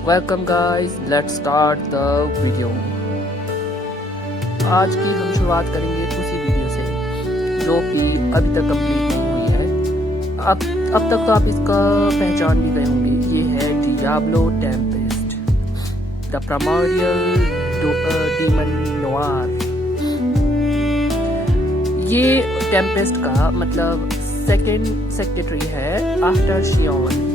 Welcome guys, let's start the video. आज की हम शुरुआत करेंगे उसी वीडियो से जो कि अभी तक कंप्लीट नहीं हुई है। अब तक तो आप इसका पहचान भी गए होंगे। ये है Diablo Tempest, the primordial demon noir. ये टेम्पेस्ट का मतलब सेकेंड सेक्रेटरी है आफ्टर शियोन।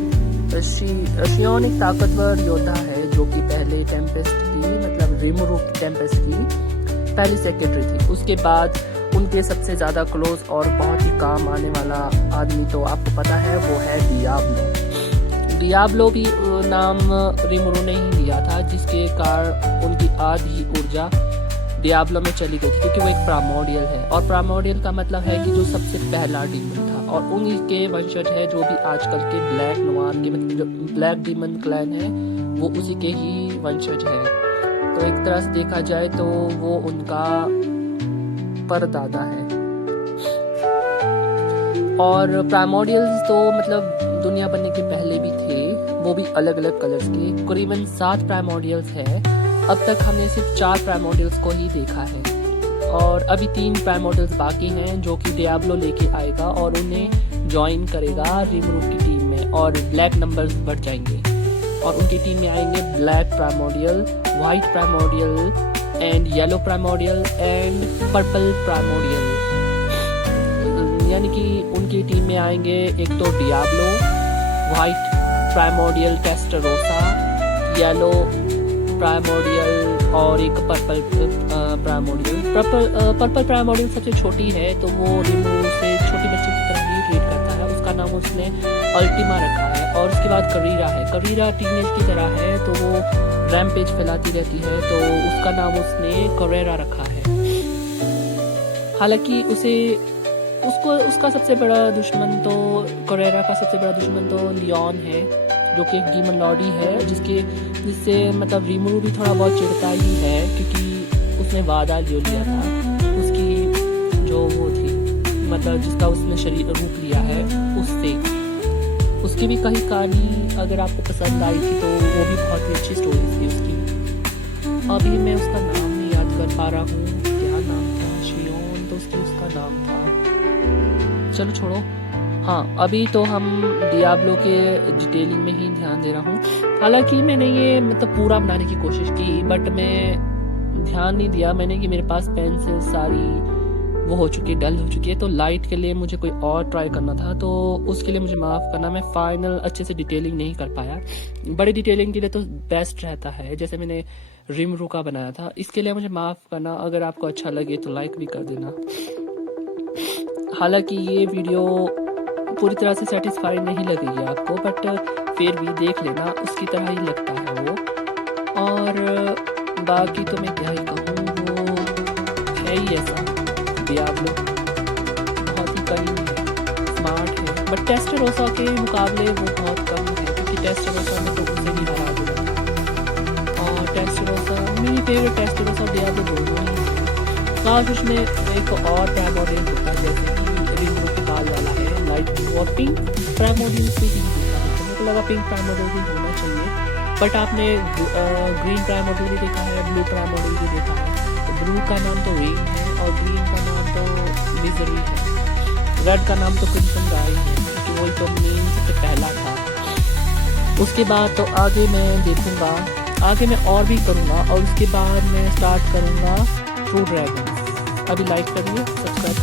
शियोन एक ताकतवर योद्धा है जो कि पहले टेम्पेस्ट की मतलब रिमुरु टेम्पेस्ट की पहली सेक्रेटरी थी। उसके बाद उनके सबसे ज़्यादा क्लोज और बहुत ही काम आने वाला आदमी तो आपको पता है, वो है डियाब्लो। डियाब्लो भी नाम रिमुरु ने ही दिया था, जिसके कारण उनकी आधी ऊर्जा डियाब्लो में चली गई थी, क्योंकि वो एक प्राइमोर्डियल है। और प्राइमोर्डियल का मतलब है कि जो सबसे पहला डीमन था, और उन्हीं के वंशज है जो भी आजकल के ब्लैक नोआर के मतलब जो ब्लैक डीमन क्लैन है, वो उसी के ही वंशज है। तो एक तरह से देखा जाए तो वो उनका परदादा है। और प्राइमोर्डियल्स तो मतलब दुनिया बनने के पहले भी थे, वो भी अलग अलग कलर्स के। करीबन 7 प्राइमोर्डियल्स है। अब तक हमने सिर्फ 4 प्राइमोर्डियल्स को ही देखा है, और अभी 3 प्राइमोर्डियल्स बाकी हैं जो कि डियाब्लो लेके आएगा और उन्हें ज्वाइन करेगा रिमुरु की टीम में, और ब्लैक नंबर्स बढ़ जाएंगे और उनकी टीम में आएंगे black primordial, white primordial and yellow primordial and purple primordial. यानी कि उनकी टीम में आएंगे एक तो Diablo, white primordial Testarossa, yellow primordial और एक पर्पल प्राइमोर्डियल। पर्पल प्राइमोर्डियल सबसे छोटी है, तो वो रिमुरु से छोटी बच्ची की तरह ही ट्रीट करता है। उसका नाम उसने अल्टीमा रखा है। और उसके बाद करीरा है। करीरा टीनेज की तरह है, तो वो रैम्पेज फैलाती रहती है, तो उसका नाम उसने करेरा रखा है। हालांकि उसका सबसे बड़ा दुश्मन तो करेरा का सबसे बड़ा दुश्मन तो लियोन है, जो कि एक डीमन लॉर्डी है, जिससे मतलब रिमुरु भी थोड़ा बहुत चिढ़ता ही है, क्योंकि उसने वादा ले लिया था उसकी जो वो थी मतलब जिसका उसने शरीर रूप लिया है उससे। उसकी भी कई कहानी अगर आपको पसंद आई थी तो वो भी बहुत ही अच्छी स्टोरी थी उसकी। अभी मैं उसका नाम नहीं याद कर पा रहा हूँ, क्या नाम था, शियोन तो उसका नाम था, चलो छोड़ो। हाँ, अभी तो हम डियाब्लो के डिटेलिंग में ही ध्यान दे रहा हूँ। हालांकि मैंने ये मतलब पूरा बनाने की कोशिश की, बट मैं ध्यान नहीं दिया मैंने कि मेरे पास पेंसिल सारी वो हो चुकी है, डल हो चुकी है। तो लाइट के लिए मुझे कोई और ट्राई करना था, तो उसके लिए मुझे माफ़ करना, मैं फाइनल अच्छे से डिटेलिंग नहीं कर पाया। बड़ी डिटेलिंग के लिए तो बेस्ट रहता है, जैसे मैंने रिमुरु का बनाया था। इसके लिए मुझे माफ़ करना। अगर आपको अच्छा लगे तो लाइक भी कर देना। हालांकि ये वीडियो पूरी तरह से सेटिस्फाई नहीं लगेगी आपको, बट फिर भी देख लेना, उसकी तरह ही लगता है वो। और बाकी तो मैं क्या ही कहूँ, वो है ही ऐसा। डियाब्लो बहुत ही करीब है, स्मार्ट है, बट टेस्टरोसा के मुकाबले वो बहुत कम है, क्योंकि टेस्टरोसा में तो उसे भी हरा दिया। और टेस्टरोसा मेरी फेवरेट टेस्टरोसा डियाब्लो दोनों ही है। काश उसमें एक और प्राइमोर्डियल होता, जैसे कि रिमुरु के बाल वाला है लाइट ब्लू, और पिंक प्राइमोर्डियल से ही देखा। मेरे को लगा पिंक प्राइमोर्डियल भी होना चाहिए, बट आपने ग्रीन प्राइमोर्डियल भी देखा है, ब्लू प्राइमोर्डियल भी देखा है। ब्लू का नाम तो रेन है और ग्रीन का नाम तो मिजरी है। रेड का नाम तो क्रिम्सन गाय है, क्योंकि वही तो मेन सबसे पहला था। उसके बाद तो आगे मैं देखूंगा, आगे मैं और भी करूंगा, और उसके बाद मैं स्टार्ट करूंगा ट्रू ड्रैगन। अभी लाइक करिए, सब्सक्राइब